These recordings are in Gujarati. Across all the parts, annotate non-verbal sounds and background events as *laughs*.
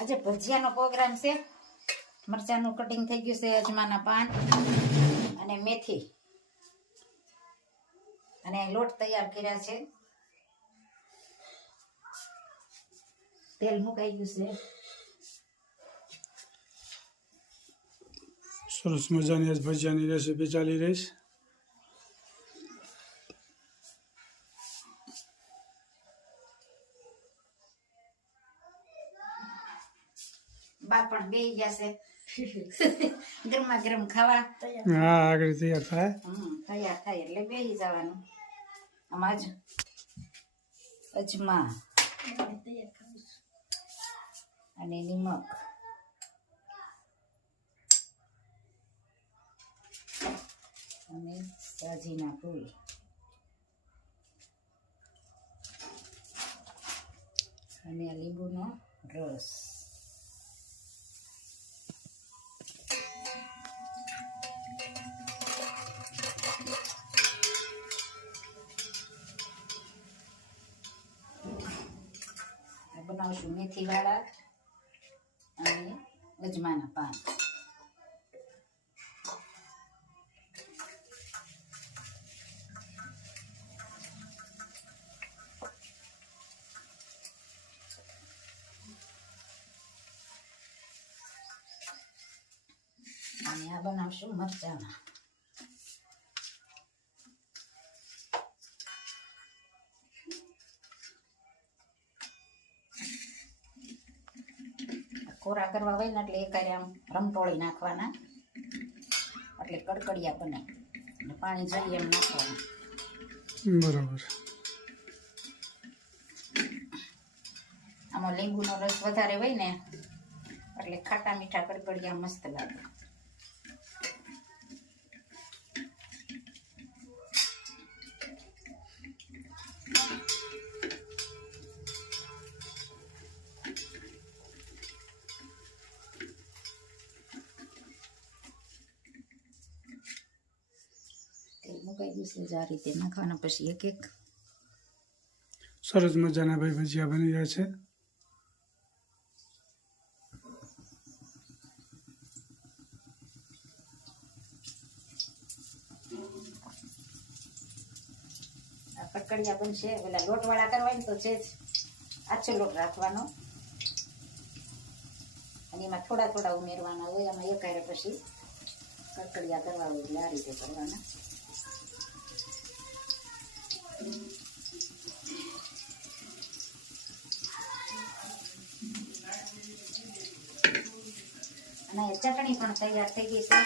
આજે ભજીયાનો પ્રોગ્રામ છે. મરચાંનું કટિંગ થઈ ગયું છે અજમાના પાન અને મેથી. અને લોટ તૈયાર કર્યા છે. તેલ મુકાઈ ગયું છે. સરસ મજાની ભજીયાની રેસીપી ચાલી રહી છે. પણ બે જશે. *laughs* ગરમા ગરમ ખાવા. હા આગળ તૈયાર થાય. હમ તૈયાર થાય એટલે બે જવાનું. આમાં જ અજમા અને નિમક. અને સાજીના ફૂલ. અને આ લીંબુનો રસ. બનાવશું અને અજમાના પાન. અને આ બનાવશું મરચાના. કોરા કરવા હોય ને એટલે એકારે આમ રમટોળી નાખવાના. એટલે કડકડિયા બને. અને પાણી જઈએ એમ નાખવાનું. બરાબર. આમાં લીંબુનો રસ વધારે હોય ને એટલે ખાટા મીઠા કડકડિયા મસ્ત લાગે. છે જ આ રીતે નાખવાના પછી એક એક. સરસ મજાના ભાઈ ભજીયા બની રહ્યા છે. આ કડકડિયા બનશે પેલા લોટવાળા કરવા ને તો છે જ. આછો લોટ રાખવાનો. અને એમાં થોડા થોડા ઉમેરવાના હોય એમાં એકારે પછી કડકડિયા કરવા હોય એટલે આ રીતે કરવાના. અને ચટણી પણ તૈયાર થઈ ગઈ છે.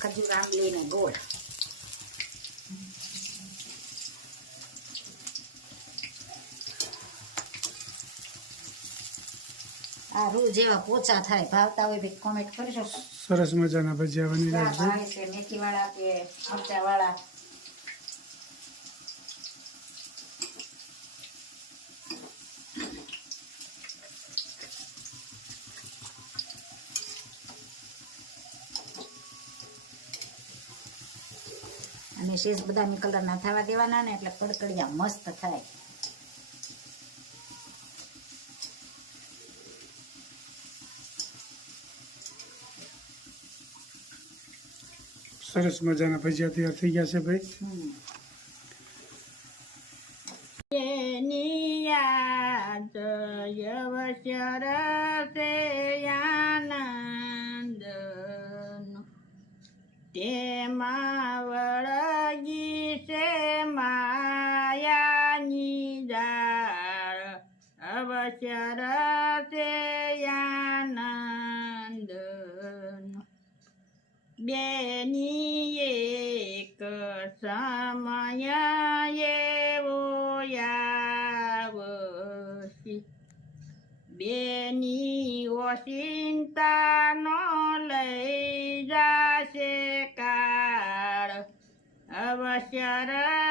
ખજૂર આંબલી ને ગોળ. આ રૂ જેવા પોચા થાય ભાવતા હોય ભાઈ કોમેન્ટ કરજો. સરસ મજાના ભજીયા બની રહ્યા છે. મેથી વાળા કે મરચા વાળા અને શેષ બદામી કલરના થવા દેવાના ને એટલે કડકડિયા મસ્ત થાય. સરસ મજાના ભજીયા તૈયાર થઈ ગયા છે ભાઈ. આનંદ તેમાં અવસર તે આનંદ બેની એક સમય એવો આવશે. બેની ઓચિંતાનો લઈ જશે કાળ. અવસર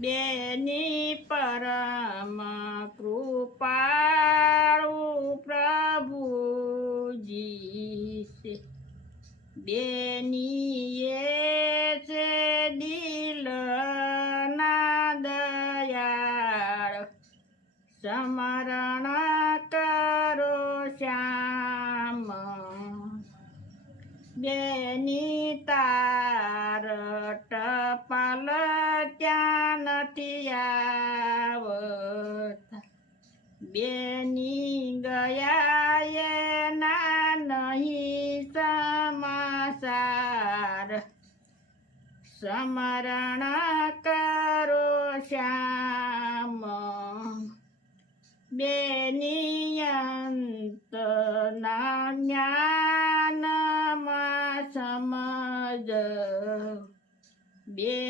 બેની પરમ કૃપાળુ પ્રભુજી છે બેની છે દિલ ના દયાળ સમરણ બેની ગયા એના નહીં સમાસાર સમરણ કરો શ્યામ. બેનિયંત ના જ્ઞાનમાં સમજ. બેની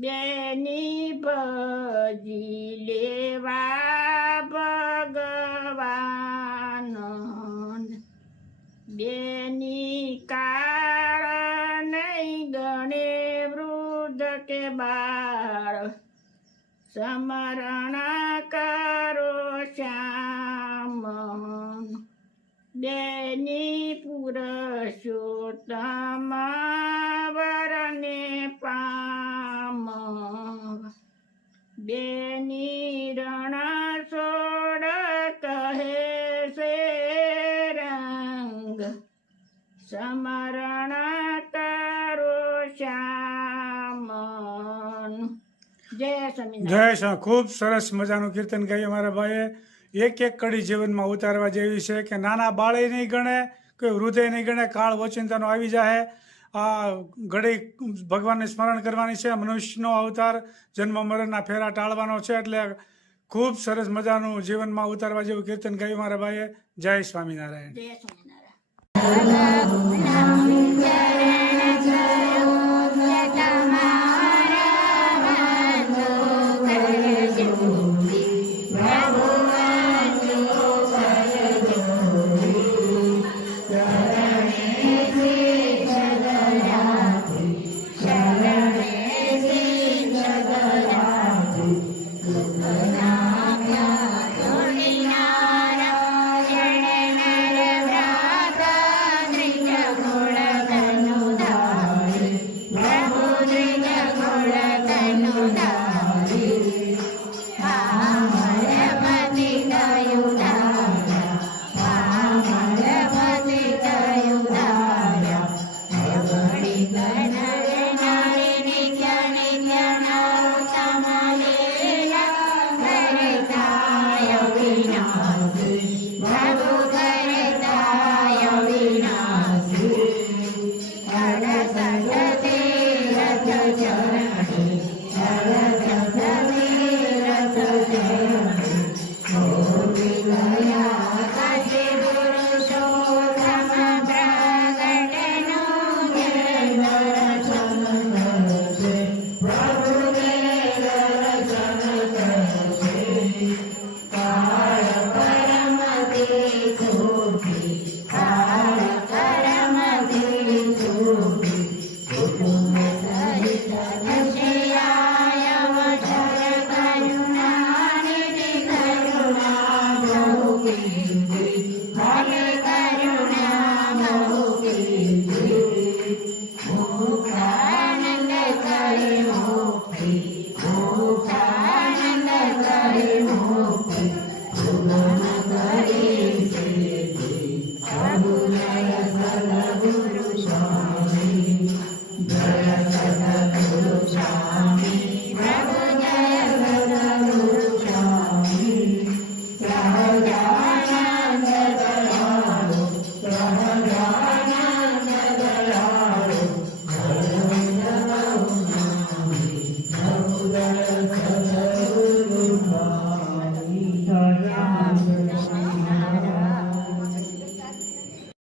બેની ભજી લેવા ભગવાન બેની કાળ નહીં ગણે વૃદ્ધ કે બાળ. સમરણ કરો શ્યામ બેની પુરુષોત્તમ વરને પામ. બેની નિરણ છોડ કહે છે રંગ. સમરણ તારો શ્યામ જય સ્વામી જય સ્વામી ખૂબ સરસ મજાનું કીર્તન ગાયું મારા ભાઈએ. એક એક કડી જીવનમાં ઉતારવા જેવી છે કે નાના બાળે નહીં ગણે, કોઈ હૃદય નહીં ગણે, કાળ વચિંતાનો આવી જાય આ ઘડી ભગવાનને સ્મરણ કરવાની છે. મનુષ્યનો અવતાર જન્મ મરણના ફેરા ટાળવાનો છે એટલે ખૂબ સરસ મજાનું જીવનમાં ઉતારવા જેવું કીર્તન ગાયું મારા ભાઈએ. જય સ્વામિનારાયણ. જય સ્વામિનારાયણ.